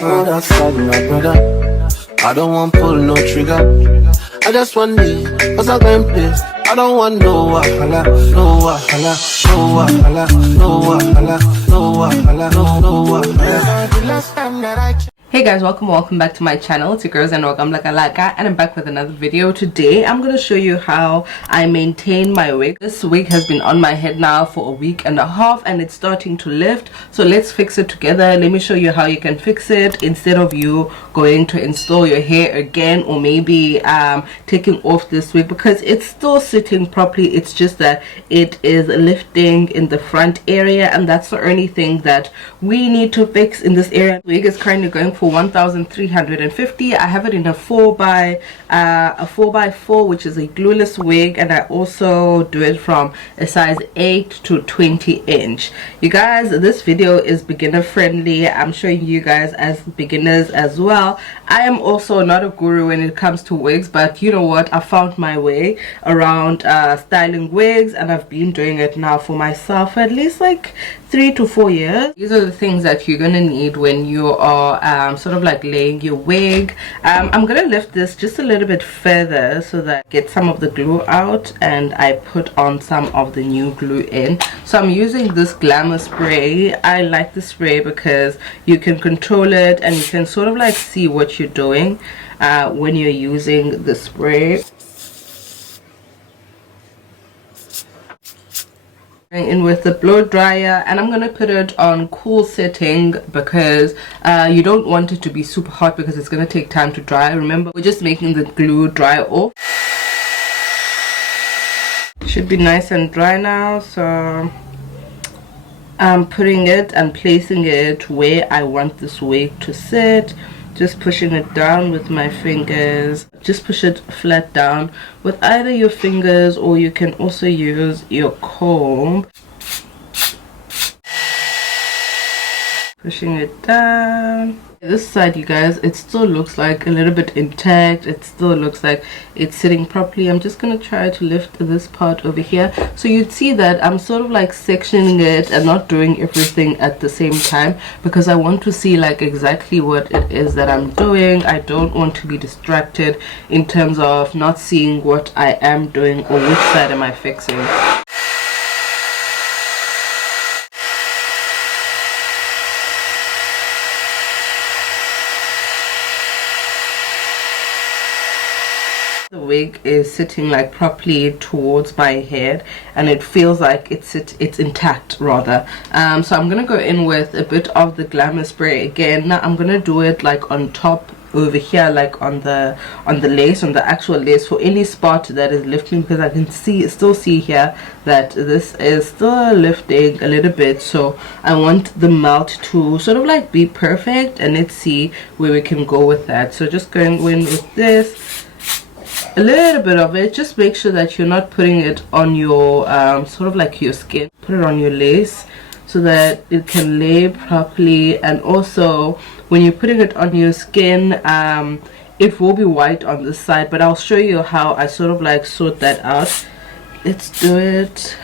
Oh, that's sad, my brother. I don't want pull no trigger. I just want me, cause I'm going place. I don't want no wahala, no wahala, no wahala, no wahala, no wahala, no wahala. The last time that I Hey guys, welcome back to my channel. It's your girls and welcome Laka, and I'm back with another video. Today I'm going to show you how I maintain my wig. This wig has been on my head now for a week and a half and it's starting to lift, so let's fix it together. Let me show you how you can fix it instead of you going to install your hair again, or maybe taking off this wig because it's still sitting properly. It's just that it is lifting in the front area, and that's the only thing that we need to fix in this area. The wig is currently going for 1,350. I have it in a 4x4, which is a glueless wig, and I also do it from a size 8 to 20 inch. You guys, this video is beginner friendly. I'm showing you guys as beginners as well. I am also not a guru when it comes to wigs, but you know what, I found my way around styling wigs, and I've been doing it now for myself for at least like 3 to 4 years. These are the things that you're gonna need when you are sort of like laying your wig. I'm gonna lift this just a little bit further so that I get some of the glue out and I put on some of the new glue in. So I'm using this glamour spray. I like the spray because you can control it and you can sort of like see what you're doing when you're using the spray. In with the blow dryer, and I'm gonna put it on cool setting because you don't want it to be super hot because it's gonna take time to dry. Remember, we're just making the glue dry off. It should be nice and dry now, so I'm putting it and placing it where I want this wig to sit. Just pushing it down with my fingers. Just push it flat down with either your fingers, or you can also use your comb. Pushing it down. This side, you guys, it still looks like a little bit intact. It still looks like it's sitting properly. I'm just gonna try to lift this part over here, so you'd see that I'm sort of like sectioning it and not doing everything at the same time because I want to see like exactly what it is that I'm doing. I don't want to be distracted in terms of not seeing what I am doing or which side am I fixing. The wig is sitting like properly towards my head and it feels like it's intact rather. So I'm gonna go in with a bit of the glamour spray again. Now I'm gonna do it like on top over here, like on the lace, on the actual lace, for any spot that is lifting, because I can still see here that this is still lifting a little bit. So I want the melt to sort of like be perfect, and let's see where we can go with that. So just going in with this, a little bit of it. Just make sure that you're not putting it on your sort of like your skin. Put it on your lace so that it can lay properly, and also when you're putting it on your skin, it will be white on this side, but I'll show you how I sort of like sort that out. Let's do it.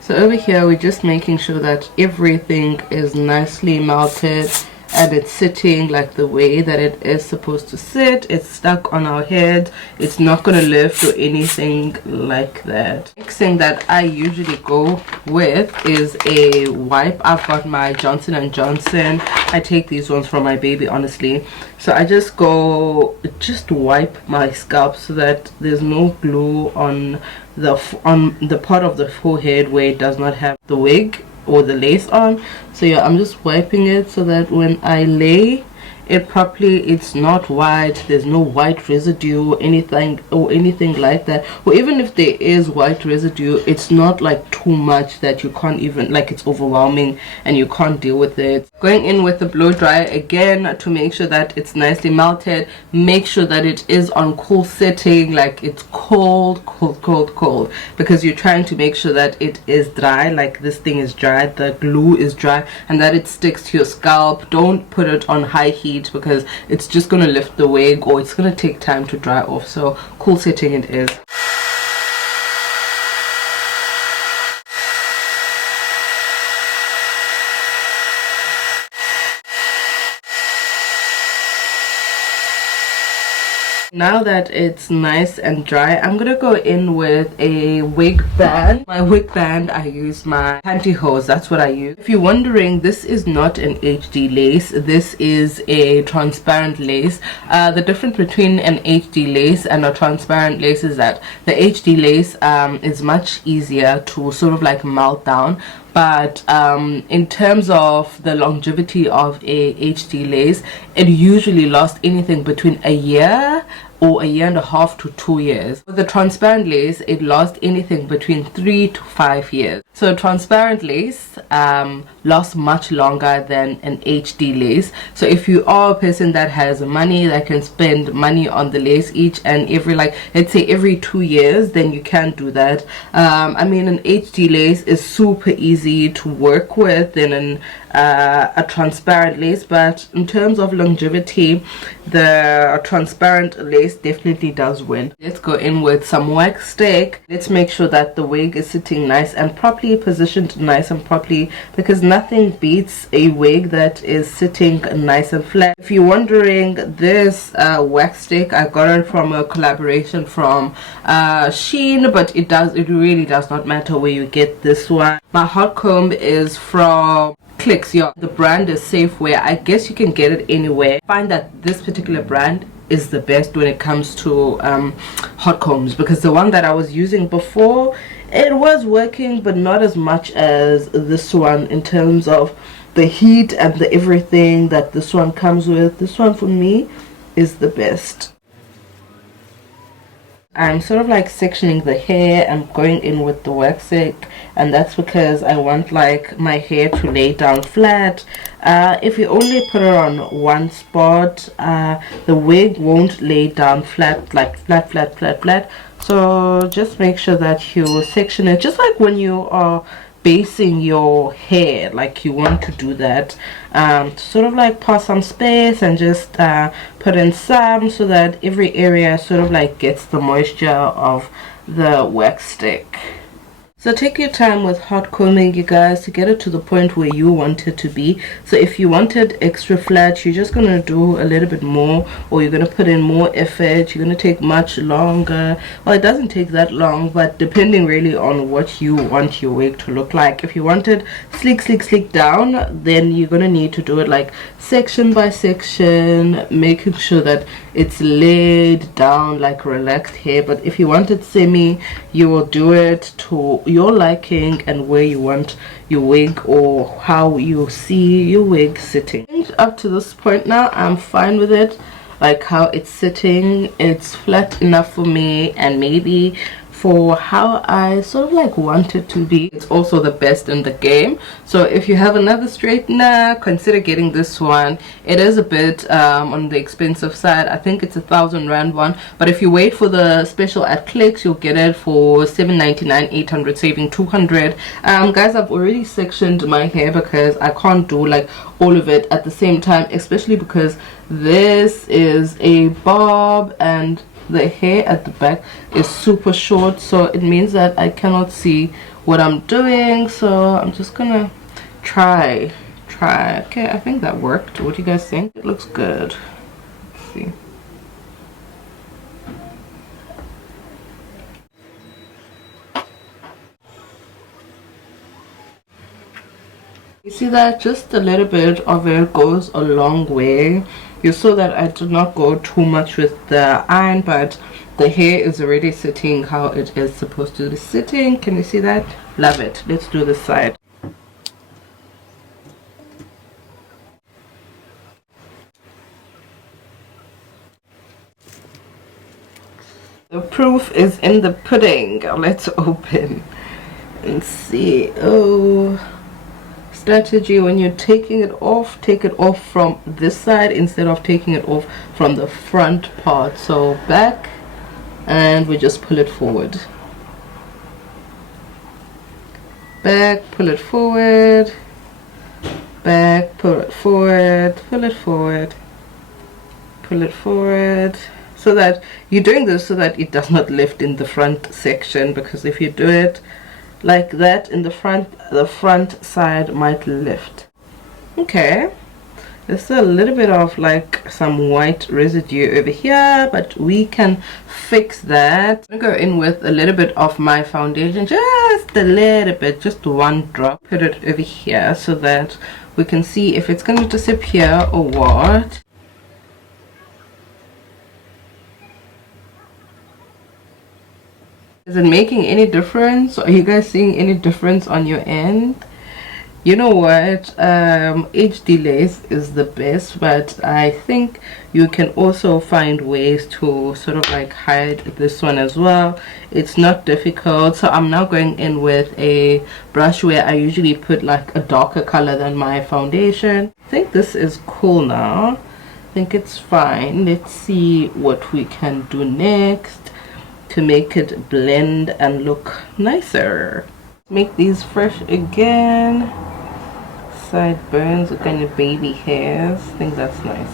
So over here we're just making sure that everything is nicely melted and it's sitting like the way that it is supposed to sit. It's stuck on our head. It's not going to lift or anything like that. Next thing that I usually go with is a wipe. I've got my Johnson & Johnson. I take these ones from my baby, honestly. So I just wipe my scalp so that there's no glue on the part of the forehead where it does not have the wig or the lace on. So yeah, I'm just wiping it so that when I lay it properly, it's not white, there's no white residue or anything like that. Or even if there is white residue, it's not like too much that you can't even, like, it's overwhelming and you can't deal with it. Going in with the blow dryer again to make sure that it's nicely melted. Make sure that it is on cool setting, like it's cold, because you're trying to make sure that it is dry, like this thing is dry, the glue is dry, and that it sticks to your scalp. Don't put it on high heat because it's just going to lift the wig, or it's going to take time to dry off. So cool setting it is. Now that it's nice and dry, I'm gonna go in with a wig band. My wig band, I use my pantyhose, that's what I use. If you're wondering, this is not an HD lace, this is a transparent lace. The difference between an HD lace and a transparent lace is that the HD lace is much easier to sort of like melt down, but in terms of the longevity of a HD lace, it usually lasts anything between a year or a year and a half to 2 years. With the transparent lace, it lasts anything between 3 to 5 years. So transparent lace lasts much longer than an HD lace. So if you are a person that has money, that can spend money on the lace each and every, like let's say every 2 years, then you can do that. I mean, an HD lace is super easy to work with than a transparent lace, but in terms of longevity, the transparent lace definitely does win. Let's go in with some wax stick. Let's make sure that the wig is sitting nice and properly, positioned nice and properly, because nothing beats a wig that is sitting nice and flat. If you're wondering, this wax stick, I got it from a collaboration from Shein, but it really does not matter where you get this one. My hot comb is from Clicks. Yeah, the brand is Safeway. I guess you can get it anywhere. I find that this particular brand is the best when it comes to hot combs, because the one that I was using before, it was working, but not as much as this one in terms of the heat and the everything that this one comes with. This one for me is the best. I'm sort of like sectioning the hair. I'm going in with the wax stick, and that's because I want like my hair to lay down flat. If you only put it on one spot, the wig won't lay down flat, like flat. So just make sure that you section it, just like when you are basing your hair, like you want to do that. Sort of like pass some space and just put in some, so that every area sort of like gets the moisture of the wax stick. So take your time with hot combing, you guys, to get it to the point where you want it to be. So if you want it extra flat, you're just going to do a little bit more, or you're going to put in more effort. You're going to take much longer. Well, it doesn't take that long, but depending really on what you want your wig to look like. If you want it sleek down, then you're going to need to do it like section by section, making sure that it's laid down like relaxed hair. But if you want it semi, you will do it to your liking and where you want your wig, or how you see your wig sitting. Up to this point now, I'm fine with it, like how it's sitting. It's flat enough for me, and maybe for how I sort of like want it to be. It's also the best in the game. So if you have another straightener, consider getting this one. It is a bit on the expensive side. I think it's 1,000 Rand one, but if you wait for the special at Clicks, you'll get it for 7.99, 800, saving 200. Guys, I've already sectioned my hair because I can't do like all of it at the same time, especially because this is a bob and the hair at the back is super short, so it means that I cannot see what I'm doing. So I'm just gonna try. Okay, I think that worked. What do you guys think? It looks good. Let's see. You see that just a little bit of it goes a long way. You saw that I did not go too much with the iron, but the hair is already sitting how it is supposed to be sitting. Can you see that? Love it. Let's do this side. The proof is in the pudding. Let's open and see. Oh, strategy: when you're taking it off, take it off from this side instead of taking it off from the front part. So back, and we just pull it forward. Back, pull it forward. Back, pull it forward. Pull it forward. Pull it forward. So that you're doing this so that it does not lift in the front section, because if you do it like that in the front side might lift. Okay, There's a little bit of like some white residue over here, but we can fix that. I'm gonna go in with a little bit of my foundation, just a little bit, just one drop. Put it over here so that we can see if it's going to disappear or what. Is it making any difference? Are you guys seeing any difference on your end? You know what, HD lace is the best, but I think you can also find ways to sort of like hide this one as well. It's not difficult. So I'm now going in with a brush where I usually put like a darker color than my foundation. I think this is cool now. I think it's fine. Let's see what we can do next to make it blend and look nicer. Make these fresh again. Sideburns with kind of baby hairs. I think that's nice.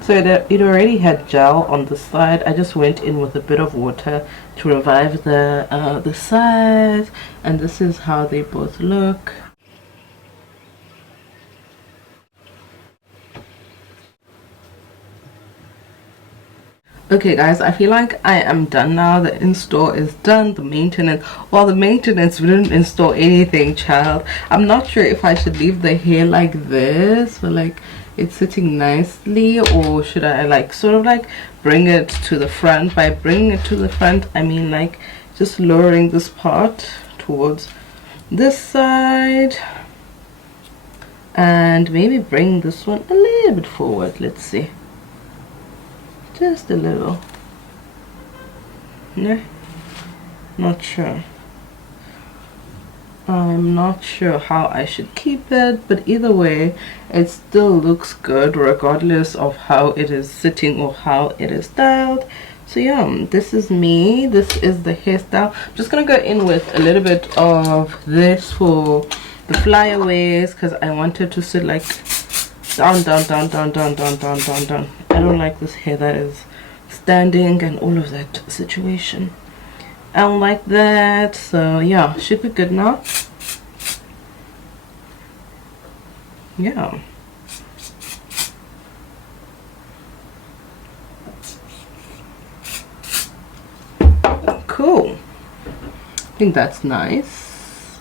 So it already had gel on the side. I just went in with a bit of water to revive the sides, and this is how they both look. Okay guys, I feel like I am done now. The install is done. The maintenance, well, the maintenance, we didn't install anything, child. I'm not sure if I should leave the hair like this, but like it's sitting nicely, or should I like sort of like bring it to the front. By bringing it to the front, I mean like just lowering this part towards this side and maybe bring this one a little bit forward. Let's see. Just a little. No, not sure. I'm not sure how I should keep it, but either way it still looks good regardless of how it is sitting or how it is styled. So yeah, this is me. This is the hairstyle. I'm just gonna go in with a little bit of this for the flyaways because I wanted to sit like down, down, down, down, down, down, down, down, down. I don't like this hair that is standing and all of that situation. I don't like that. So yeah, should be good now. Yeah. Cool. I think that's nice.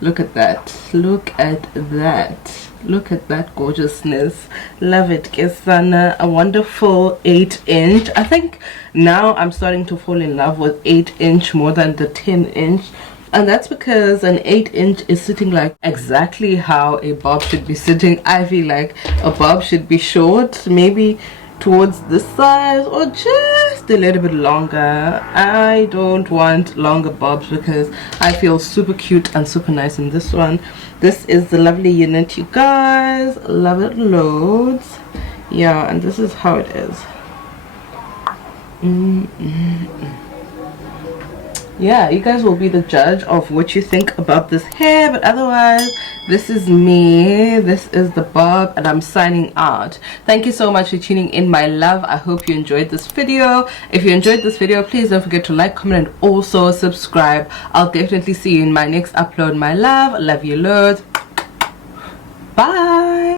Look at that. Look at that. Look at that gorgeousness. Love it, Kesana. A wonderful 8-inch. I think now I'm starting to fall in love with 8-inch more than the 10-inch. And that's because an 8-inch is sitting like exactly how a bob should be sitting. I feel like a bob should be short, maybe towards this size or just a little bit longer. I don't want longer bobs because I feel super cute and super nice in this one. This is the lovely unit, you guys. Love it loads. Yeah, and this is how it is. Yeah, you guys will be the judge of what you think about this hair, but otherwise this is me, this is the bob, and I'm signing out. Thank you so much for tuning in, my love. I hope you enjoyed this video. If you enjoyed this video, please don't forget to like, comment, and also subscribe. I'll definitely see you in my next upload, my love. Love you loads. Bye.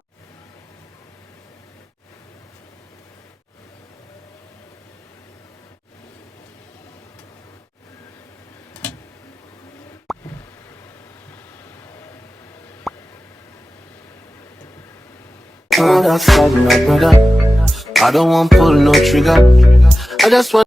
Outside, my brother, I don't want pull no trigger. I just want